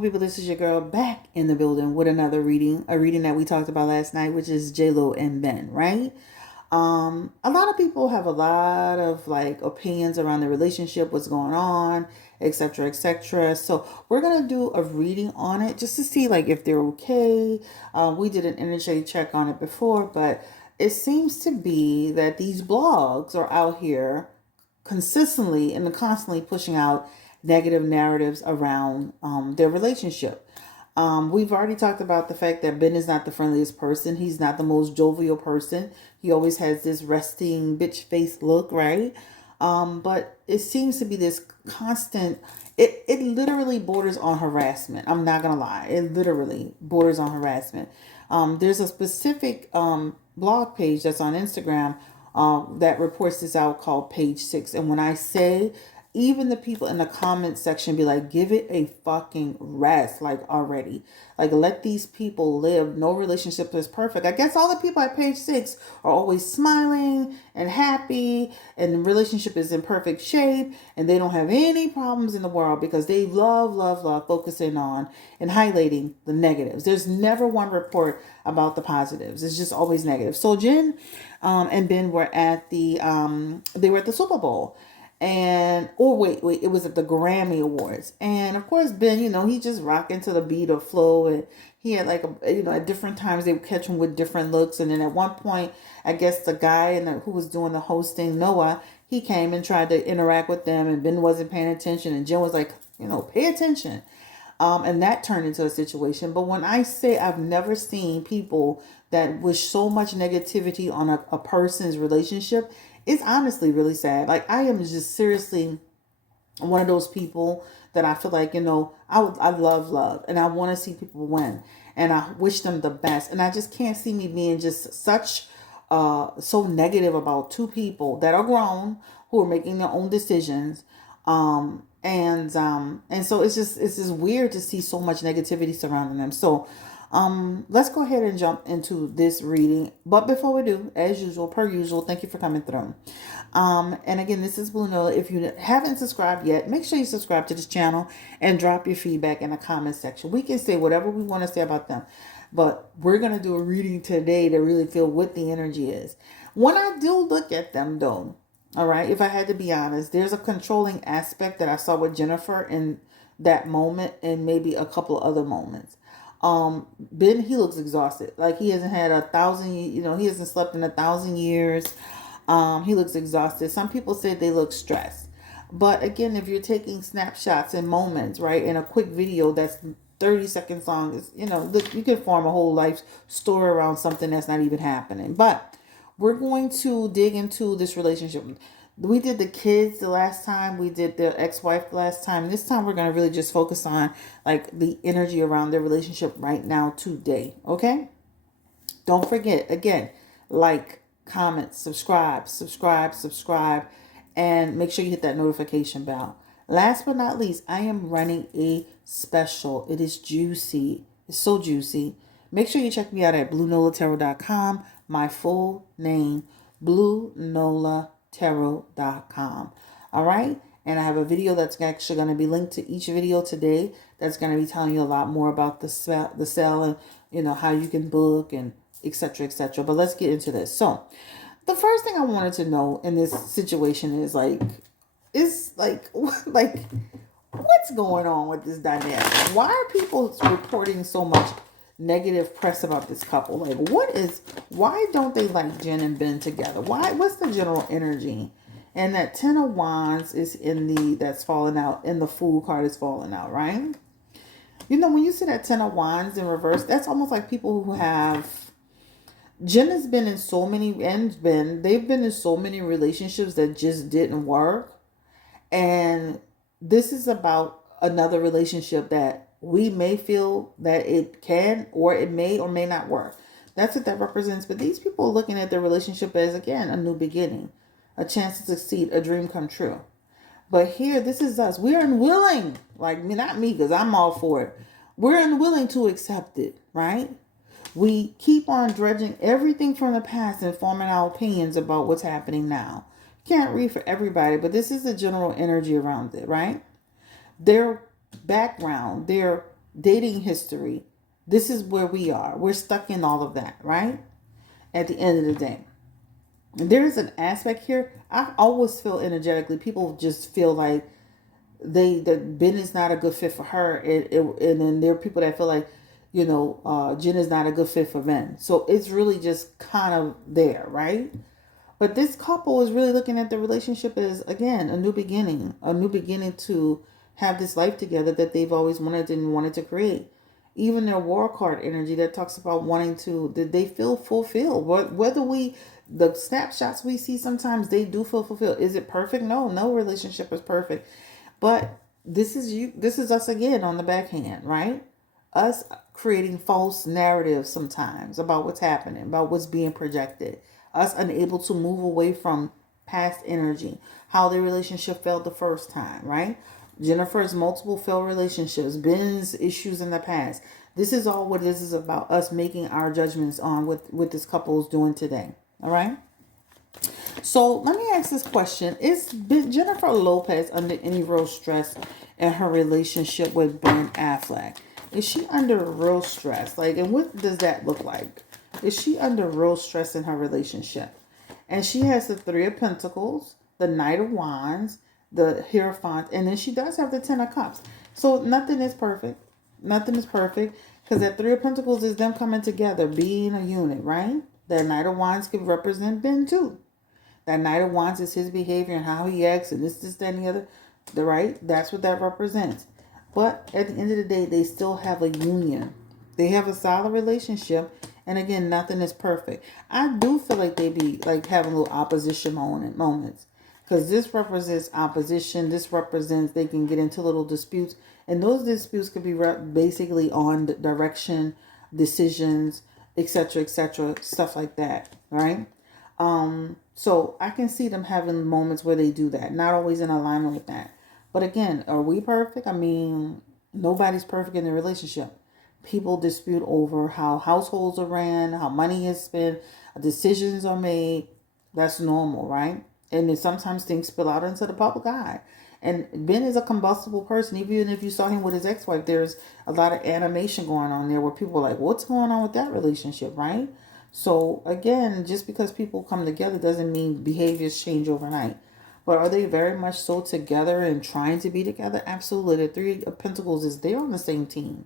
beautiful people, this is your girl back in the building with another reading, a reading that we talked about last night, which is J-Lo and Ben, right? A lot of people have a lot of like opinions around the relationship, what's going on, etc., etc. So we're gonna do a reading on it just to see like if they're okay. We did an energy check on it before, but it seems to be that these blogs are out here consistently and constantly pushing out negative narratives around their relationship. We've already talked about the fact that Ben is not the friendliest person. He's not the most jovial person. He always has this resting bitch face look, right? But it seems to be this constant, it literally borders on harassment. I'm not going to lie. It literally borders on harassment. There's a specific blog page that's on Instagram that reports this out called Page 6. And when I say, even the people in the comment section be like, give it a fucking rest, like already. Like, let these people live. No relationship is perfect. I guess all the people at Page 6 are always smiling and happy, and the relationship is in perfect shape, and they don't have any problems in the world because they love, love, love focusing on and highlighting the negatives. There's never one report about the positives. It's just always negative. So Jen and Ben were at the they were at the Super Bowl. And wait, it was at the Grammy Awards. And of course Ben, he just rocking to the beat of flow, and he had like at different times they would catch him with different looks. And then at one point, I guess the guy who was doing the hosting, Noah, he came and tried to interact with them, and Ben wasn't paying attention, and Jen was like, pay attention. And that turned into a situation. But when I say I've never seen people that wish so much negativity on a person's relationship, it's honestly really sad. Like, I am just seriously one of those people that I feel like, I love love, and I want to see people win, and I wish them the best. And I just can't see me being just such so negative about two people that are grown, who are making their own decisions. And so it's just weird to see so much negativity surrounding them. So let's go ahead and jump into this reading. But before we do, as usual, per usual, thank you for coming through. And again, this is Blue Nola. If you haven't subscribed yet, make sure you subscribe to this channel and drop your feedback in the comment section. We can say whatever we want to say about them, but we're going to do a reading today to really feel what the energy is. When I do look at them though, all right, if I had to be honest, there's a controlling aspect that I saw with Jennifer in that moment, and maybe a couple of other moments. Ben, he looks exhausted. Like, he hasn't had 1,000, he hasn't slept in 1,000 years. He looks exhausted. Some people say they look stressed. But again, if you're taking snapshots and moments, right, in a quick video that's 30 seconds long, is you can form a whole life story around something that's not even happening. But we're going to dig into this relationship. We did the kids the last time. We did the ex-wife the last time. This time we're going to really just focus on like the energy around their relationship right now today. Okay? Don't forget, again, like, comment, subscribe, and make sure you hit that notification bell. Last but not least, I am running a special. It is juicy. It's so juicy. Make sure you check me out at BlueNolaTarot.com. My full name, BlueNolaTarot.com. All right? And I have a video that's actually going to be linked to each video today that's going to be telling you a lot more about the sell and, how you can book and etc., etc. But let's get into this. So the first thing I wanted to know in this situation is like what's going on with this dynamic? Why are people reporting so much negative press about this couple? Like, why don't they like Jen and Ben together? What's the general energy? And that 10 of Wands is that's falling out, and the Fool card is falling out, right? When you see that 10 of Wands in reverse, that's almost like people who have, Jen has been in so many, and Ben, they've been in so many relationships that just didn't work. And this is about another relationship that we may feel that it can, or it may or may not work. That's what that represents. But these people are looking at their relationship as, again, a new beginning, a chance to succeed, a dream come true. But here, this is us. We're unwilling, like, not me, because I'm all for it. We're unwilling to accept it, right? We keep on dredging everything from the past and forming our opinions about what's happening now. Can't read for everybody, but this is the general energy around it, right? Their background, their dating history. This is where we are. We're stuck in all of that, right? At the end of the day. There's an aspect here. I always feel energetically, people just feel like that Ben is not a good fit for her, and then there are people that feel like, Jen is not a good fit for Ben. So it's really just kind of there, right? But this couple is really looking at the relationship as, again, a new beginning to have this life together that they've always wanted to create. Even their war card energy that talks about wanting to, that they feel fulfilled. Whether the snapshots we see, sometimes they do feel fulfilled. Is it perfect? No relationship is perfect. But this is us again on the backhand, right? Us creating false narratives sometimes about what's happening, about what's being projected. Us unable to move away from past energy, how the relationship failed the first time, right? Jennifer's multiple failed relationships, Ben's issues in the past. This is all what this is about, us making our judgments on what this couple is doing today. All right. So let me ask this question. Is Jennifer Lopez under any real stress in her relationship with Ben Affleck? Is she under real stress? And what does that look like? Is she under real stress in her relationship? And she has the Three of Pentacles, the Knight of Wands, the Hierophant, and then she does have the Ten of Cups. So nothing is perfect. Nothing is perfect, because that Three of Pentacles is them coming together, being a unit, right? That Knight of Wands could represent Ben too. That Knight of Wands is his behavior and how he acts and this, that, and the other. Right? That's what that represents. But at the end of the day, they still have a union. They have a solid relationship. And again, nothing is perfect. I do feel like they be like having little opposition moments. Because this represents opposition. This represents they can get into little disputes. And those disputes could be basically on direction, decisions, etc., stuff like that. Right? So I can see them having moments where they do that. Not always in alignment with that. But again, are we perfect? I mean, nobody's perfect in the relationship. People dispute over how households are ran, how money is spent, decisions are made. That's normal, right? And then sometimes things spill out into the public eye. And Ben is a combustible person. Even if you saw him with his ex-wife, there's a lot of animation going on there where people are like, what's going on with that relationship, right? So again, just because people come together doesn't mean behaviors change overnight. But are they very much so together and trying to be together? Absolutely. The Three of Pentacles is they're on the same team.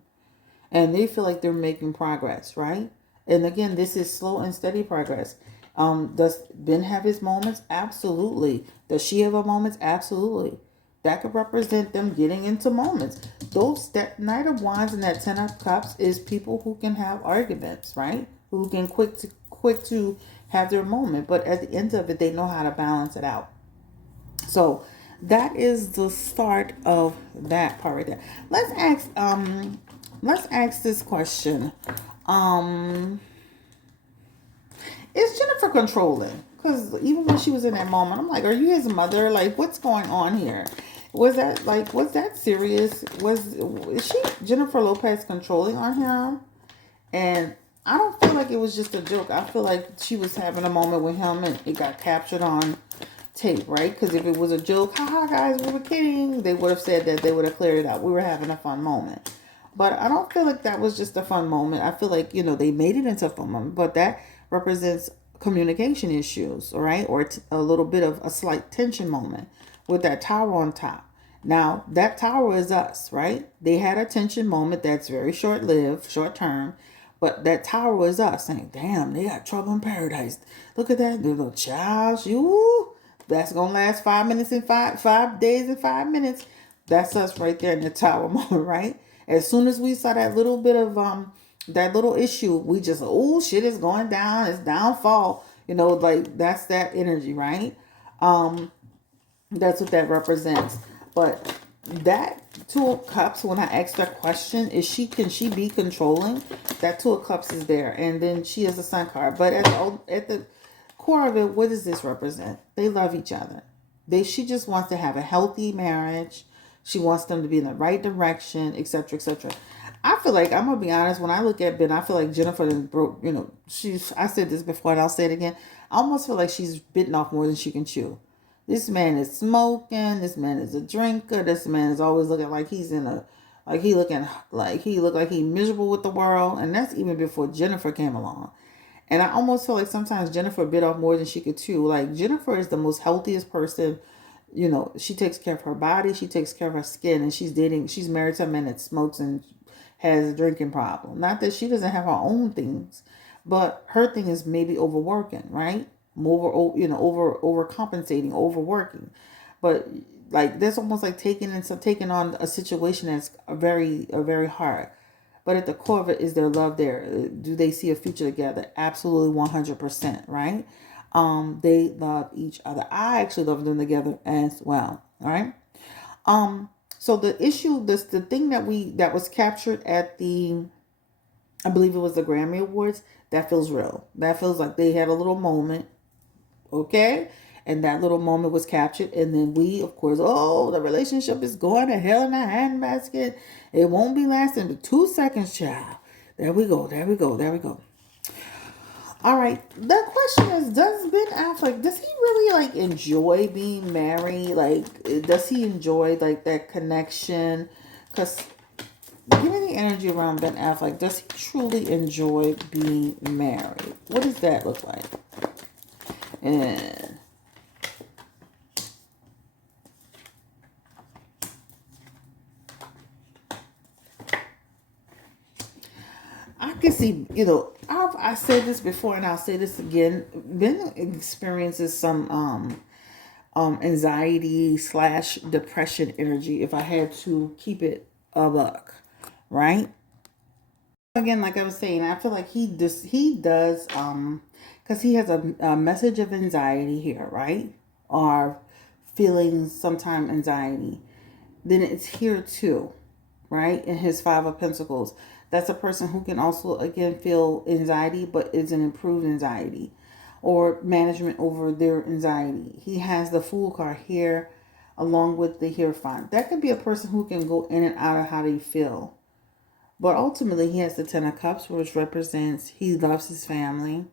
And they feel like they're making progress, right? And again, this is slow and steady progress. Does Ben have his moments? Absolutely. Does she have a moments? Absolutely. That could represent them getting into moments. That Knight of Wands and that Ten of Cups is people who can have arguments, right? Who can quick to have their moment, but at the end of it, they know how to balance it out. So that is the start of that part right there. Let's ask this question. Is Jennifer controlling? Because even when she was in that moment, I'm like, are you his mother? Like, what's going on here? Was that serious? Is she, Jennifer Lopez, controlling on him? And I don't feel like it was just a joke. I feel like she was having a moment with him and it got captured on tape, right? Because if it was a joke, haha guys, we were kidding, they would have said that, they would have cleared it out. We were having a fun moment. But I don't feel like that was just a fun moment. I feel like, they made it into a fun moment, but that represents communication issues, all right? Or a little bit of a slight tension moment with that tower on top. Now, that tower is us, right? They had a tension moment that's very short-lived, short-term, but that tower is us saying, damn, they got trouble in paradise. Look at that little child. That's going to last 5 minutes and 5 days and 5 minutes. That's us right there in the tower moment, right? As soon as we saw that little bit of, that little issue, we just, oh, shit is going down. It's downfall. That's that energy, right? That's what that represents. But that Two of Cups, when I asked that question, can she be controlling? That Two of Cups is there. And then she has a Sun card. But at the core of it, what does this represent? They love each other. She just wants to have a healthy marriage. She wants them to be in the right direction, etc., etc. I feel like, I'm going to be honest, when I look at Ben, I feel like Jennifer broke, I said this before and I'll say it again. I almost feel like she's bitten off more than she can chew. This man is smoking. This man is a drinker. This man is always looking like he's in Like he looked like he miserable with the world, and that's even before Jennifer came along. And I almost feel like sometimes Jennifer bit off more than she could chew. Like Jennifer is the most healthiest person. You know, she takes care of her body, she takes care of her skin, and she's married to a man that smokes and has a drinking problem. Not that she doesn't have her own things, but her thing is maybe overworking, right? Overcompensating, overworking. But like that's almost like taking on a situation that's very hard. But at the core of it is their love there. Do they see a future together? Absolutely 100%, right? They love each other. I actually love them together as well. All right. So the thing that was captured at I believe it was the Grammy Awards, that feels real. That feels like they had a little moment, okay? And that little moment was captured. And then we, of course, the relationship is going to hell in a handbasket. It won't be lasting but 2 seconds, child. There we go. There we go. There we go. All right. The question is, does he really like enjoy being married? Like, does he enjoy like that connection? Because given the energy around Ben Affleck, does he truly enjoy being married? What does that look like? And I can see, I said this before and I'll say this again. Ben experiences some anxiety slash depression energy, if I had to keep it a buck, right? Again, like I was saying, I feel like he does because he has a message of anxiety here, right? Or feeling sometime anxiety. Then it's here too, right? In his Five of Pentacles. That's a person who can also, again, feel anxiety, but is an improved anxiety or management over their anxiety. He has the Fool card here along with the Hierophant. That could be a person who can go in and out of how they feel. But ultimately, he has the Ten of Cups, which represents he loves his family.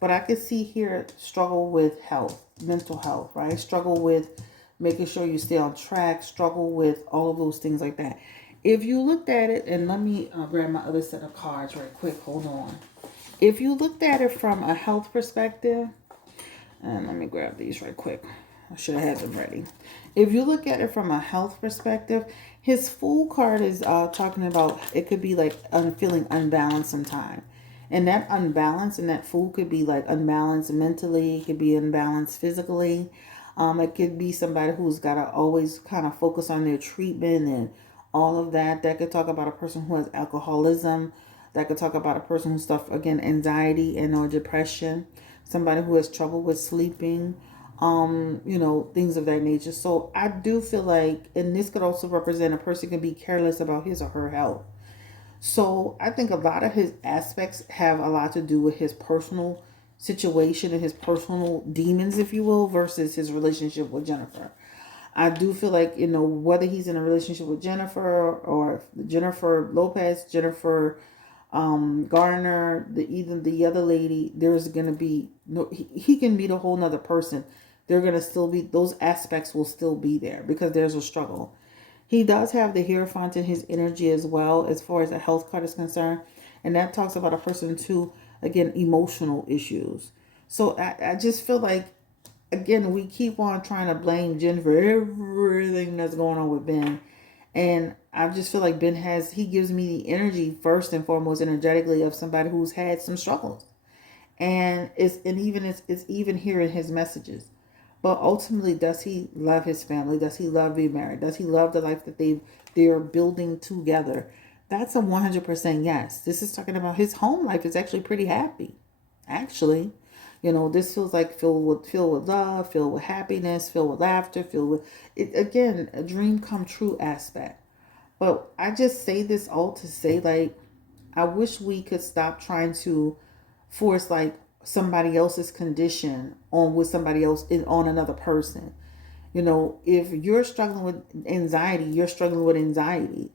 But I could see here struggle with health, mental health, right? Struggle with making sure you stay on track, struggle with all of those things like that. If you looked at it, and let me grab my other set of cards right quick, hold on. If you looked at it from a health perspective, and let me grab these right quick. I should have had them ready. If you look at it from a health perspective, his Fool card is talking about it could be like feeling unbalanced sometimes. And that unbalance and that Fool could be like unbalanced mentally. It could be unbalanced physically. It could be somebody who's got to always kind of focus on their treatment and all of that. That could talk about a person who has alcoholism. That could talk about a person who suffers, again, anxiety and or depression. Somebody who has trouble with sleeping. Things of that nature. So I do feel like, and this could also represent a person can be careless about his or her health. So I think a lot of his aspects have a lot to do with his personal situation and his personal demons, if you will, versus his relationship with Jennifer. I do feel like, whether he's in a relationship with Jennifer or Jennifer Lopez, Jennifer Garner, even the other lady, there's going to be, no, he can be a whole nother person. They're going to still be, those aspects will still be there because there's a struggle. He does have the Hierophant in his energy as well, as far as the health card is concerned. And that talks about a person too, again, emotional issues. So I just feel like, again, we keep on trying to blame Jen for everything that's going on with Ben. And I just feel like he gives me the energy first and foremost energetically of somebody who's had some struggles. And it's even here in his messages. But ultimately, does he love his family? Does he love being married? Does he love the life that they're building together? That's a 100% yes. This is talking about his home life is actually pretty happy. Actually, this feels like filled with love, filled with happiness, filled with laughter, filled with it again, a dream come true aspect. But I just say this all to say, like, I wish we could stop trying to force like somebody else's condition on with somebody else on another person. If you're struggling with anxiety, you're struggling with anxiety.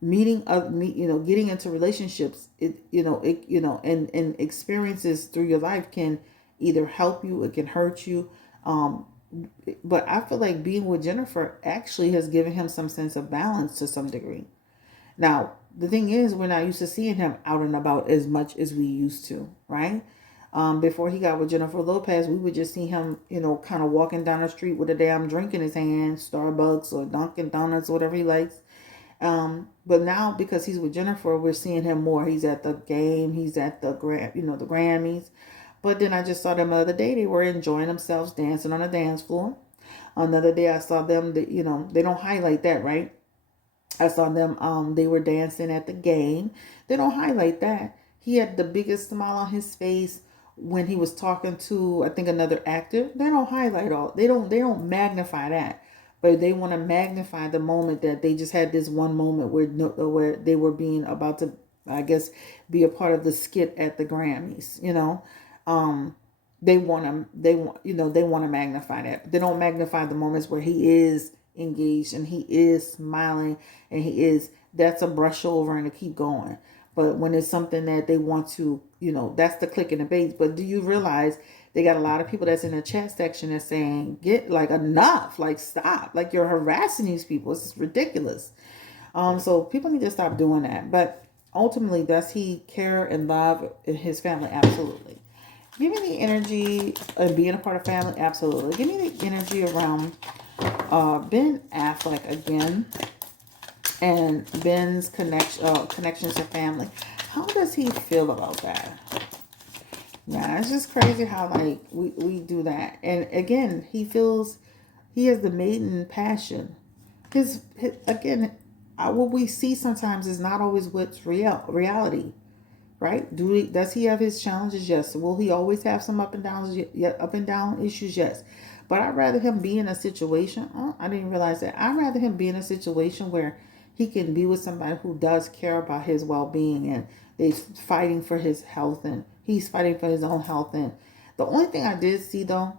Getting into relationships, and experiences through your life can either help you, it can hurt you. But I feel like being with Jennifer actually has given him some sense of balance to some degree. Now, the thing is, we're not used to seeing him out and about as much as we used to, right? Before he got with Jennifer Lopez, we would just see him, kind of walking down the street with a damn drink in his hand, Starbucks or Dunkin' Donuts, whatever he likes. But now because he's with Jennifer, we're seeing him more. He's at the game, he's at the the Grammys. But then I just saw them the other day. They were enjoying themselves dancing on a dance floor. Another day I saw them. They don't highlight that, right? I saw them. They were dancing at the game. They don't highlight that. He had the biggest smile on his face when he was talking to, I think, another actor. They don't highlight all. They don't. They don't magnify that. But they want to magnify the moment that they just had this one moment where they were being about to, I guess, be a part of the skit at the Grammys. Um, they want to magnify that. They don't magnify the moments where he is engaged and he is smiling and that's a brush over and to keep going. But when it's something that they want to, that's the click and the bait. But do you realize they got a lot of people that's in the chat section that's saying, get like enough, like stop, like you're harassing these people. It's ridiculous. So people need to stop doing that. But ultimately, does he care and love his family? Absolutely. Give me the energy of being a part of family. Absolutely. Give me the energy around Ben Affleck again and Ben's connections to family. How does he feel about that? Yeah, it's just crazy how like we do that. And again, he feels he has the maiden passion. His again, what we see sometimes is not always what's reality, right? Does he have his challenges? Yes. Will he always have some up and downs? Yeah, up and down issues? Yes. But I'd rather him be in a situation. Oh, I didn't realize that. I'd rather him be in a situation where he can be with somebody who does care about his well-being and they're fighting for his health and he's fighting for his own health. And the only thing I did see though,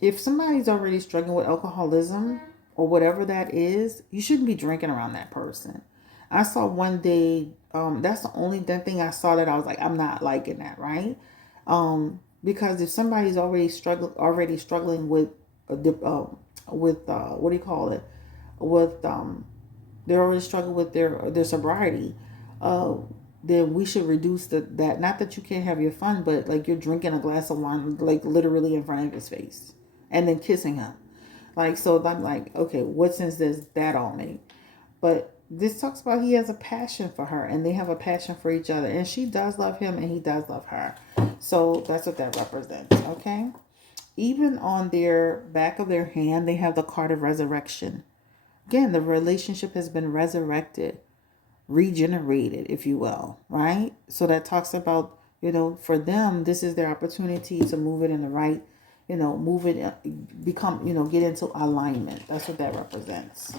if somebody's already struggling with alcoholism or whatever that is, you shouldn't be drinking around that person. I saw one day, that's the only thing I saw that I was like, I'm not liking that, right? Because if somebody's already struggling with, what do you call it? With they're already struggling with their sobriety. Uh, then we should reduce that. Not that you can't have your fun, but like you're drinking a glass of wine, like literally in front of his face, and then kissing him. Like, so I'm like, okay, what sense does that all make? But this talks about he has a passion for her and they have a passion for each other. And she does love him and he does love her. So that's what that represents, okay? Even on their back of their hand, they have the card of resurrection. Again, the relationship has been resurrected, regenerated, if you will, right? So that talks about, for them, this is their opportunity to move it in the right, move it, become, get into alignment. That's what that represents.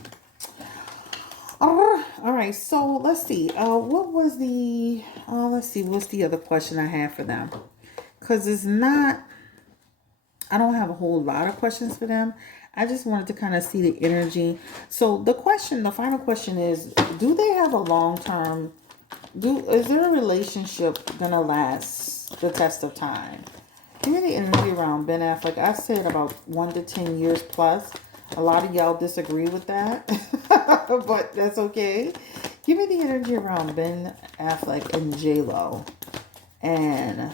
All right. So let's see. What was the? Let's see. What's the other question I have for them? Because it's not. I don't have a whole lot of questions for them. I just wanted to kind of see the energy. So the final question is: do they have a long term? Is their relationship gonna last the test of time? Give me the energy around Ben Affleck. I said about 1 to 10 years plus. A lot of y'all disagree with that, but that's okay. Give me the energy around Ben Affleck and J-Lo. And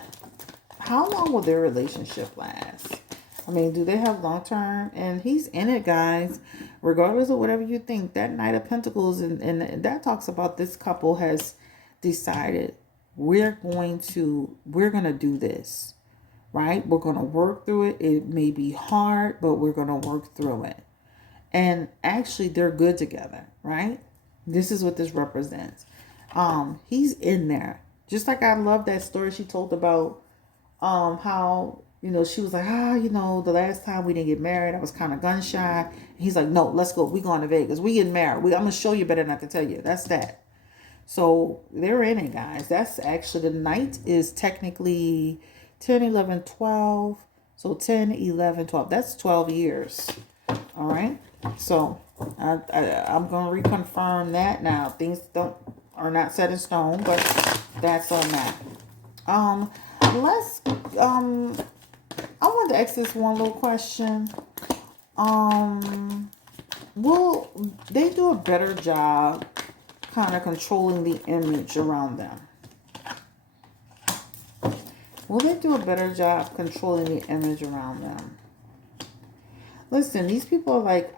how long will their relationship last? I mean, do they have long term? And he's in it, guys. Regardless of whatever you think, that Knight of Pentacles and that talks about this couple has decided we're gonna do this. Right? We're going to work through it. It may be hard, but we're going to work through it. And actually, they're good together, right? This is what this represents. He's in there. Just like I love that story she told about how, she was like, the last time we didn't get married, I was kind of gun shy. And he's like, no, let's go. We going to Vegas. We getting married. I'm going to show you better than I can tell you. That's that. So they're in it, guys. That's actually, the night is technically 10, 11, 12. So 10, 11, 12. That's 12 years. All right. So I'm going to reconfirm that now. Things are not set in stone, but that's on that. I wanted to ask this one little question. Will they do a better job kind of controlling the image around them? Will they do a better job controlling the image around them? Listen, these people are like,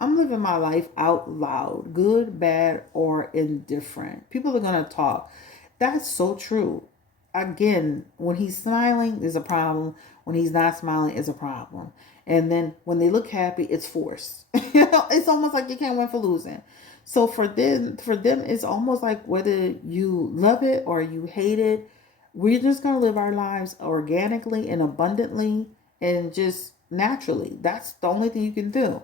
I'm living my life out loud, good, bad, or indifferent. People are going to talk. That's so true. Again, when he's smiling is a problem. When he's not smiling is a problem. And then when they look happy, it's forced. It's almost like you can't win for losing. So for them, it's almost like whether you love it or you hate it, we're just gonna live our lives organically and abundantly and just naturally. That's the only thing you can do.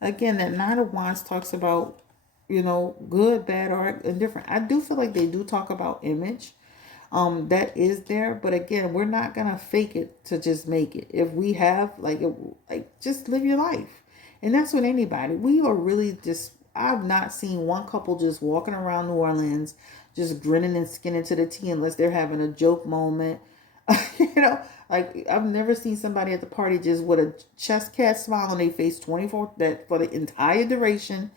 Again, that Nine of Wands talks about, good, bad, or indifferent. I do feel like they do talk about image. That is there, but again, we're not gonna fake it to just make it. If we have just live your life, and that's with anybody. We are really just. I've not seen one couple just walking around New Orleans, just grinning and skinning to the tea, unless they're having a joke moment. Like I've never seen somebody at the party just with a chest cat smile on their face 24 that for the entire duration.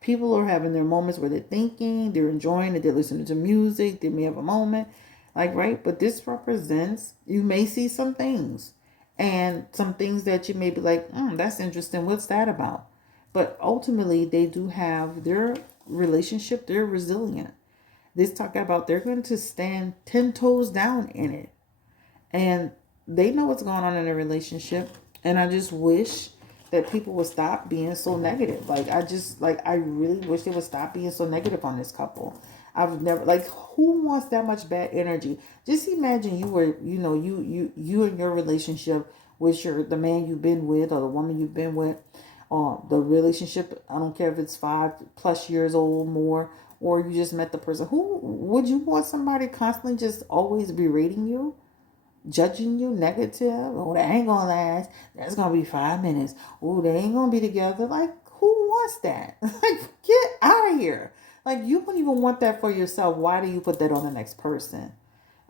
People are having their moments where they're thinking, they're enjoying it, they're listening to music, they may have a moment. Like, right? But this represents, you may see some things and some things that you may be like, that's interesting. What's that about? But ultimately, they do have their relationship, they're resilient. This talk about they're going to stand 10 toes down in it. And they know what's going on in a relationship. And I just wish that people would stop being so negative. I really wish they would stop being so negative on this couple. I've never, who wants that much bad energy? Just imagine you were, you in your relationship with the man you've been with or the woman you've been with, the relationship, I don't care if it's 5+ years old, more, or you just met the person. Who would you want somebody constantly just always berating you? Judging you negative? Oh, that ain't gonna last. That's gonna be 5 minutes. Oh, they ain't gonna be together. Like, who wants that? Like, get out of here. Like, you wouldn't even want that for yourself. Why do you put that on the next person?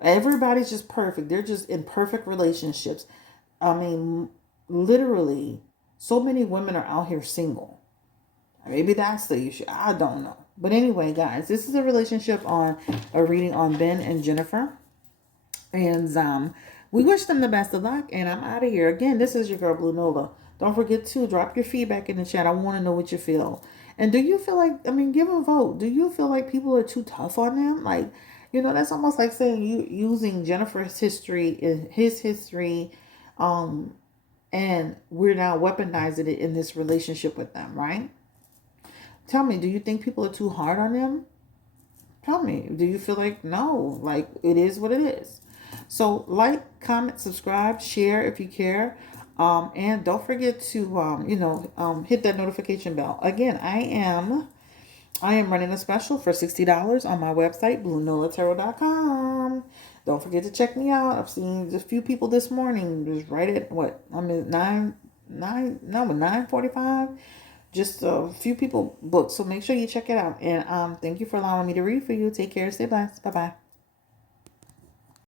Everybody's just perfect. They're just in perfect relationships. I mean, literally, so many women are out here single. Maybe that's the issue. I don't know. But anyway, guys, this is a reading on Ben and Jennifer. And we wish them the best of luck. And I'm out of here. Again, this is your girl, Blue Nola. Don't forget to drop your feedback in the chat. I want to know what you feel. And do you feel like, give a vote. Do you feel like people are too tough on them? Like, that's almost like saying you using Jennifer's history and his history, and we're now weaponizing it in this relationship with them, right? Tell me, do you think people are too hard on them? Tell me, do you feel like, no, like it is what it is? So like, comment, subscribe, share if you care. And don't forget to, hit that notification bell. Again, I am running a special for $60 on my website, BlueNolaTarot.com. Don't forget to check me out. I've seen a few people this morning, just right at 9:45. Just a few people booked. So make sure you check it out. And thank you for allowing me to read for you. Take care. Stay blessed. Bye-bye.